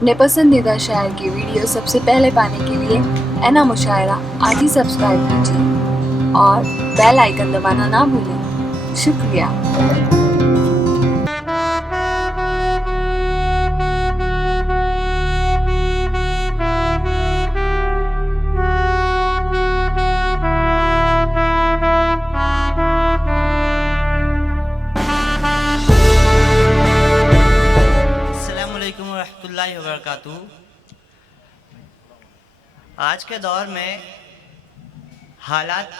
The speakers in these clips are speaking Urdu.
اپنے پسندیدہ شاعر کی ویڈیو سب سے پہلے پانے کے لیے اینا مشاعرہ آج ہی سبسکرائب کیجیے اور بیل آئیکن دبانا نہ بھولیں۔ شکریہ۔ السلام علیکم ورحمۃ اللہ وبرکاتہ۔ آج کے دور میں حالات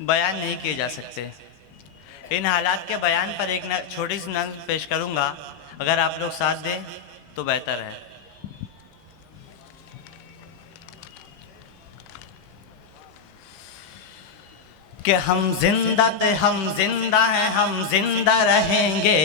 بیان نہیں کیے جا سکتے۔ ان حالات کے بیان پر ایک چھوٹی سی نظم پیش کروں گا، اگر آپ لوگ ساتھ دیں تو بہتر ہے۔ کہ ہم زندہ تھے ہم زندہ ہیں ہم زندہ رہیں گے،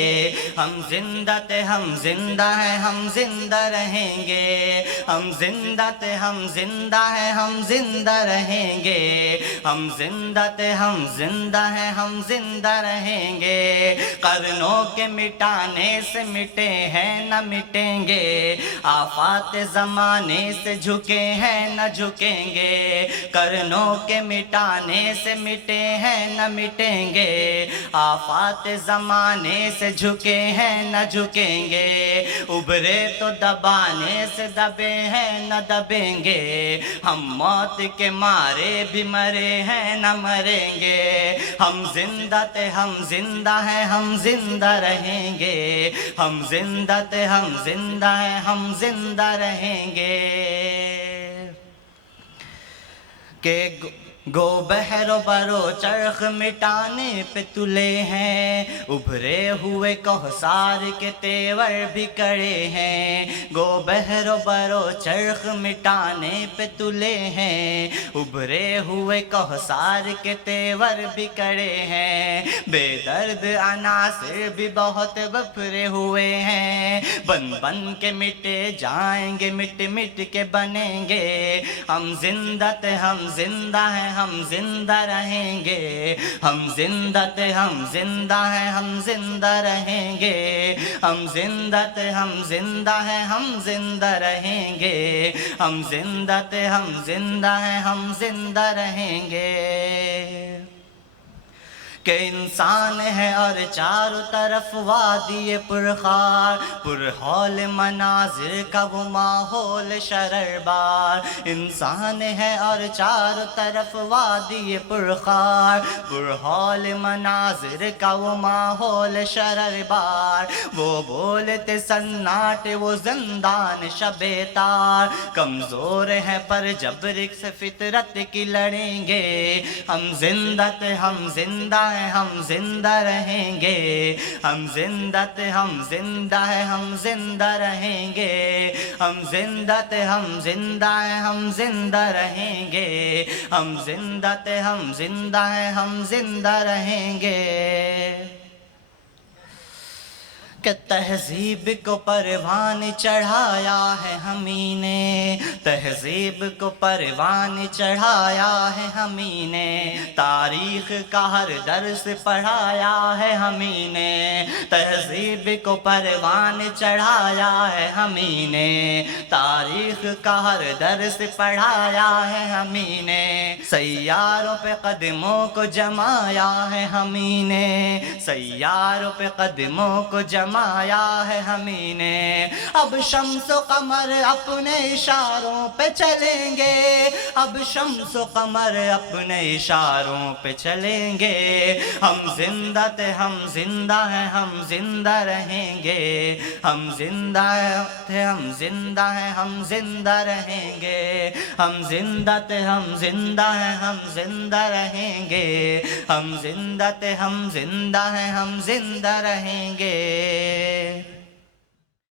ہم زندہ تھے ہم زندہ ہیں ہم زندہ رہیں گے، ہم زندہ تھے ہم زندہ ہیں ہم زندہ رہیں گے، ہم زندہ تھے ہم زندہ ہیں ہم زندہ رہیں گے، قرنوں کے مٹانے سے مٹے ہیں نہ مٹیں گے، آفات زمانے سے جھکے ہیں نہ جھکیں گے، قرنوں کے مٹانے سے مٹے ہیں نہ مٹیں گے، آفات زمانے سے جھکے ہیں نہ جھکیں گے، ابھرے تو دبانے سے دبے ہیں نہ دبیں گے، ہم موت کے مارے بھی مرے ہیں نہ مریں گے، ہم زندہ تھے ہم زندہ ہیں ہم زندہ رہیں گے، ہم زندہ تھے ہم زندہ ہیں ہم زندہ رہیں گے۔ کہ گو بحر و برو چرخ مٹانے پہ تلے ہیں، ابھرے ہوئے کوثار کے تیور بھی کڑے ہیں، گو بحر و برو چرخ مٹانے پہ تلے ہیں، ابھرے ہوئے کوثار کے تیور بھی کڑے ہیں، بے درد عناصر بھی بہت بپھرے ہوئے ہیں، بن بن کے مٹے جائیں گے مٹ مٹ کے بنیں گے، ہم زندہ تھے ہم زندہ ہیں ہم زندہ رہیں گے، ہم زندہ تھے ہم زندہ ہیں ہم زندہ رہیں گے، ہم زندہ تھے ہم زندہ ہیں ہم زندہ رہیں گے، ہم زندہ تھے ہم زندہ ہیں ہم زندہ رہیں گے۔ کہ انسان ہے اور چاروں طرف وادی پرخار، پرحول مناظر کا وہ ماحول شرربار، انسان ہے اور چاروں طرف وادی پرخار، پرحول مناظر کا وہ ماحول شرربار، وہ بولتے سناٹے وہ زندان شب تار، کمزور ہے پر جب رکس فطرت کی لڑیں گے، ہم زندہ تھے ہم زندہ ہیں ہم زندہ رہیں گے، ہم زندہ تھے ہم زندہ ہیں ہم زندہ رہیں گے، ہم زندہ تھے ہم زندہ ہیں ہم زندہ رہیں گے، ہم زندہ تھے ہم زندہ ہیں ہم زندہ رہیں گے۔ کہ تہذیب کو پروان چڑھایا ہے ہمیں نے، تہذیب کو پروان چڑھایا ہے ہمیں نے، تاریخ کا ہر درس پڑھایا ہے ہمیں نے، تہذیب کو پروان چڑھایا ہے ہمیں نے، تاریخ کا ہر درس پڑھایا ہے ہمیں نے، سیاروں پہ قدموں کو جمایا ہے ہمیں نے، سیاروں پہ قدموں کو جمایا ہے ہمیں نے، اب شمس و قمر اپنے اشاروں پہ چلیں گے، اب شمس و قمر اپنے اشاروں پہ چلیں گے، ہم زندہ تھے ہم زندہ ہیں ہم زندہ رہیں گے، ہم زندہ تھے ہم زندہ ہیں ہم زندہ رہیں گے، ہم زندہ تھے ہم زندہ ہیں ہم زندہ رہیں گے، ہم زندہ تھے ہم زندہ ہیں ہم زندہ رہیں گے۔